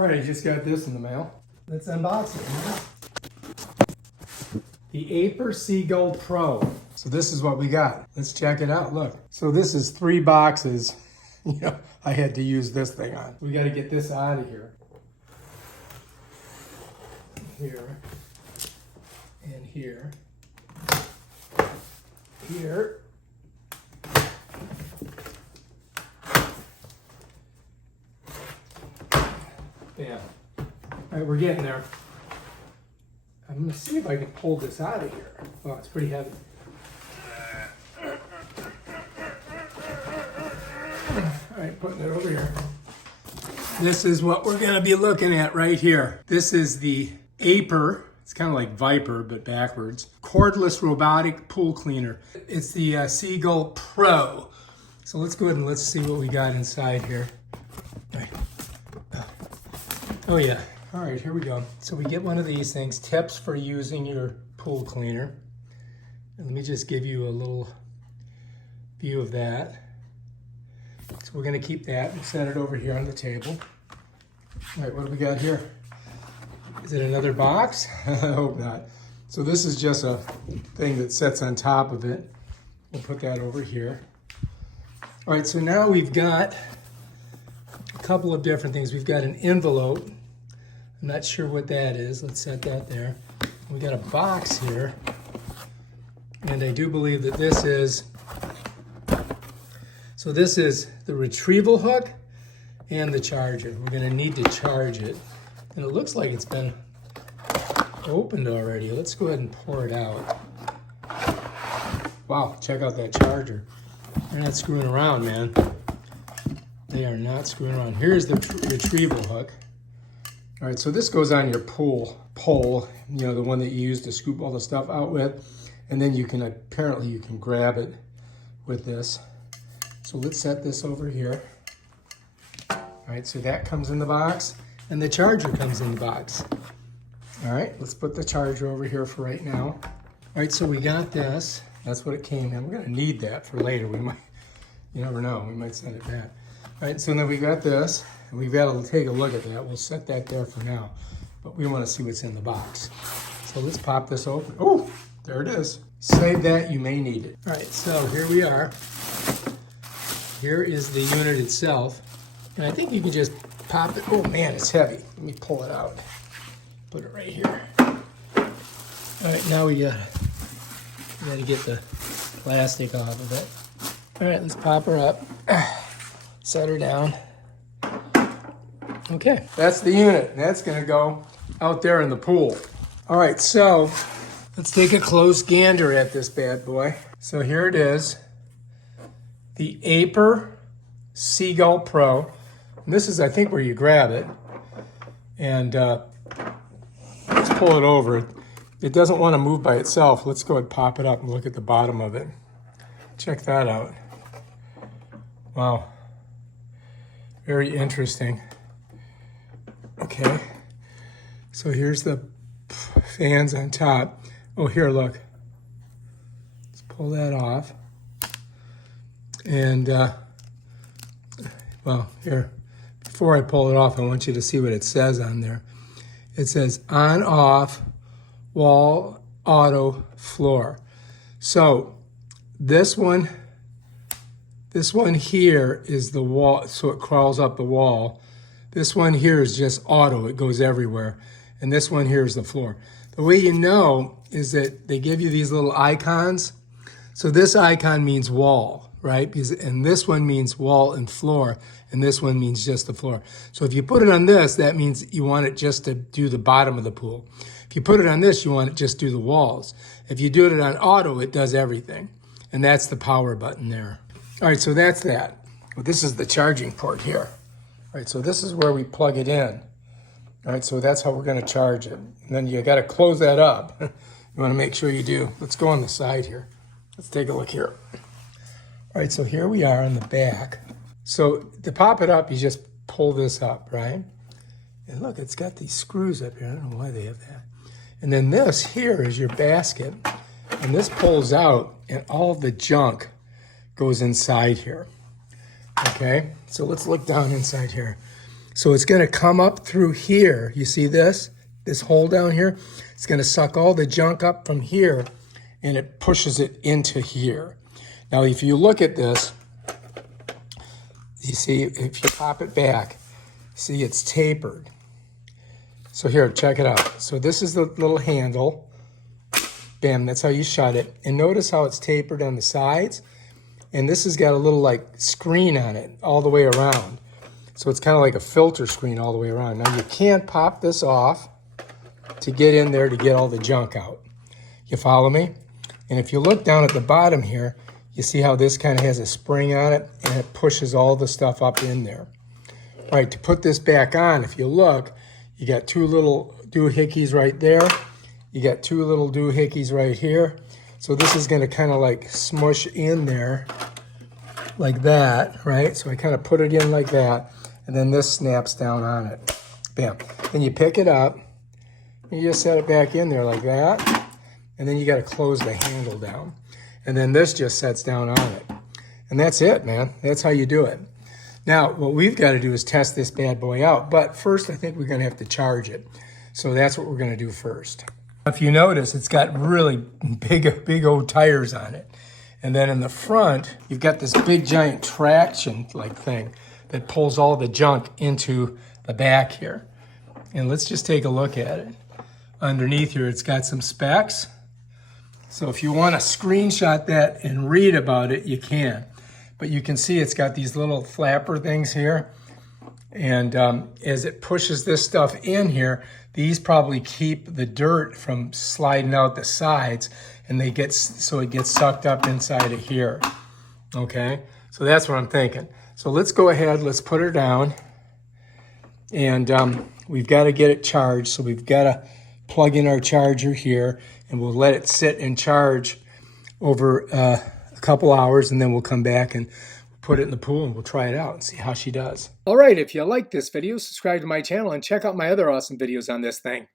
Alright, I just got this in the mail. Let's unbox it. The Aiper Seagull PRO. So this is what we got. Let's check it out, look. So this is 3 boxes, you know, I had to use this thing on. We gotta get this out of here. Here. And here. Here. Yeah. All right, we're getting there. I'm gonna see if I can pull this out of here. Oh, it's pretty heavy. All right, putting it over here. This is what we're gonna be looking at right here. This is the Aiper, it's kind of like Viper, but backwards. Cordless Robotic Pool Cleaner. It's the Seagull PRO. So let's go ahead and let's see what we got inside here. All right. Oh yeah, all right, here we go. So we get one of these things, tips for using your pool cleaner. And let me just give you a little view of that. So we're gonna keep that and set it over here on the table. All right, what do we got here? Is it another box? I hope not. So this is just a thing that sits on top of it. We'll put that over here. All right, so now we've got a couple of different things. We've got an envelope. I'm not sure what that is. Let's set that there. We got a box here. And I do believe that this is, so this is the retrieval hook and the charger. We're gonna need to charge it. And it looks like it's been opened already. Let's go ahead and pour it out. Wow, check out that charger. They're not screwing around, man. They are not screwing around. Here's the retrieval hook. All right, so this goes on your pool pole, you know, the one that you use to scoop all the stuff out with. And then you can, apparently you can grab it with this. So let's set this over here. All right, so that comes in the box and the charger comes in the box. All right, let's put the charger over here for right now. All right, so we got this. That's what it came in. We're gonna need that for later. We might, you never know, we might send it back. All right, so then we got this. And we've got to take a look at that. We'll set that there for now, but we want to see what's in the box. So let's pop this open. Oh, there it is. Save that, you may need it. All right, so here we are. Here is the unit itself. And I think you can just pop it. Oh man, it's heavy. Let me pull it out. Put it right here. All right, now we gotta get the plastic off of it. All right, let's pop her up. Set her down. Okay, that's the unit. That's gonna go out there in the pool. All right, so let's take a close gander at this bad boy. So here it is, the Aiper Seagull PRO. And this is, I think, where you grab it. And let's pull it over. It doesn't want to move by itself. Let's go ahead and pop it up and look at the bottom of it. Check that out. Wow, very interesting. Okay, so here's the fans on top. Oh, here, look. Let's pull that off. And, well, here, before I pull it off, I want you to see what it says on there. It says on, off, wall, auto, floor. So this one here is the wall, so it crawls up the wall. This one here is just auto, it goes everywhere. And this one here is the floor. The way you know is that they give you these little icons. So this icon means wall, right? And this one means wall and floor, and this one means just the floor. So if you put it on this, that means you want it just to do the bottom of the pool. If you put it on this, you want it just to do the walls. If you do it on auto, it does everything. And that's the power button there. All right, so that's that. Well, this is the charging port here. All right, so this is where we plug it in. All right, so that's how we're gonna charge it. And then you gotta close that up. You wanna make sure you do. Let's go on the side here. Let's take a look here. All right, so here we are on the back. So to pop it up, you just pull this up, right? And look, it's got these screws up here. I don't know why they have that. And then this here is your basket. And this pulls out and all the junk goes inside here. Okay, so let's look down inside here. So it's going to come up through here. You see this? This hole down here? It's going to suck all the junk up from here, and it pushes it into here. Now, if you look at this, you see, if you pop it back, see it's tapered. So here, check it out. So this is the little handle. Bam, that's how you shut it. And notice how it's tapered on the sides. And this has got a little like screen on it all the way around. So it's kind of like a filter screen all the way around. Now you can't pop this off to get in there to get all the junk out. You follow me? And if you look down at the bottom here, you see how this kind of has a spring on it and it pushes all the stuff up in there. All right, to put this back on, if you look, you got two little doohickeys right there. You got two little doohickeys right here. So this is going to kind of like smush in there like that, right? So I kind of put it in like that, and then this snaps down on it. Bam. Then you pick it up, and you just set it back in there like that, and then you got to close the handle down. And then this just sets down on it. And that's it, man. That's how you do it. Now, what we've got to do is test this bad boy out. But first, I think we're going to have to charge it. So that's what we're going to do first. If you notice, it's got really big old tires on it. And then in the front, you've got this big giant traction like thing that pulls all the junk into the back here. And let's just take a look at it. Underneath here, it's got some specs. So if you want to screenshot that and read about it, you can. But you can see it's got these little flapper things here. And as it pushes this stuff in here, these probably keep the dirt from sliding out the sides, and they get so it gets sucked up inside of here. Okay, so that's what I'm thinking. So let's go ahead, let's put her down, and we've got to get it charged. So we've got to plug in our charger here, and we'll let it sit and charge over a couple hours, and then we'll come back and put it in the pool and we'll try it out and see how she does. All right, if you like this video, subscribe to my channel and check out my other awesome videos on this thing.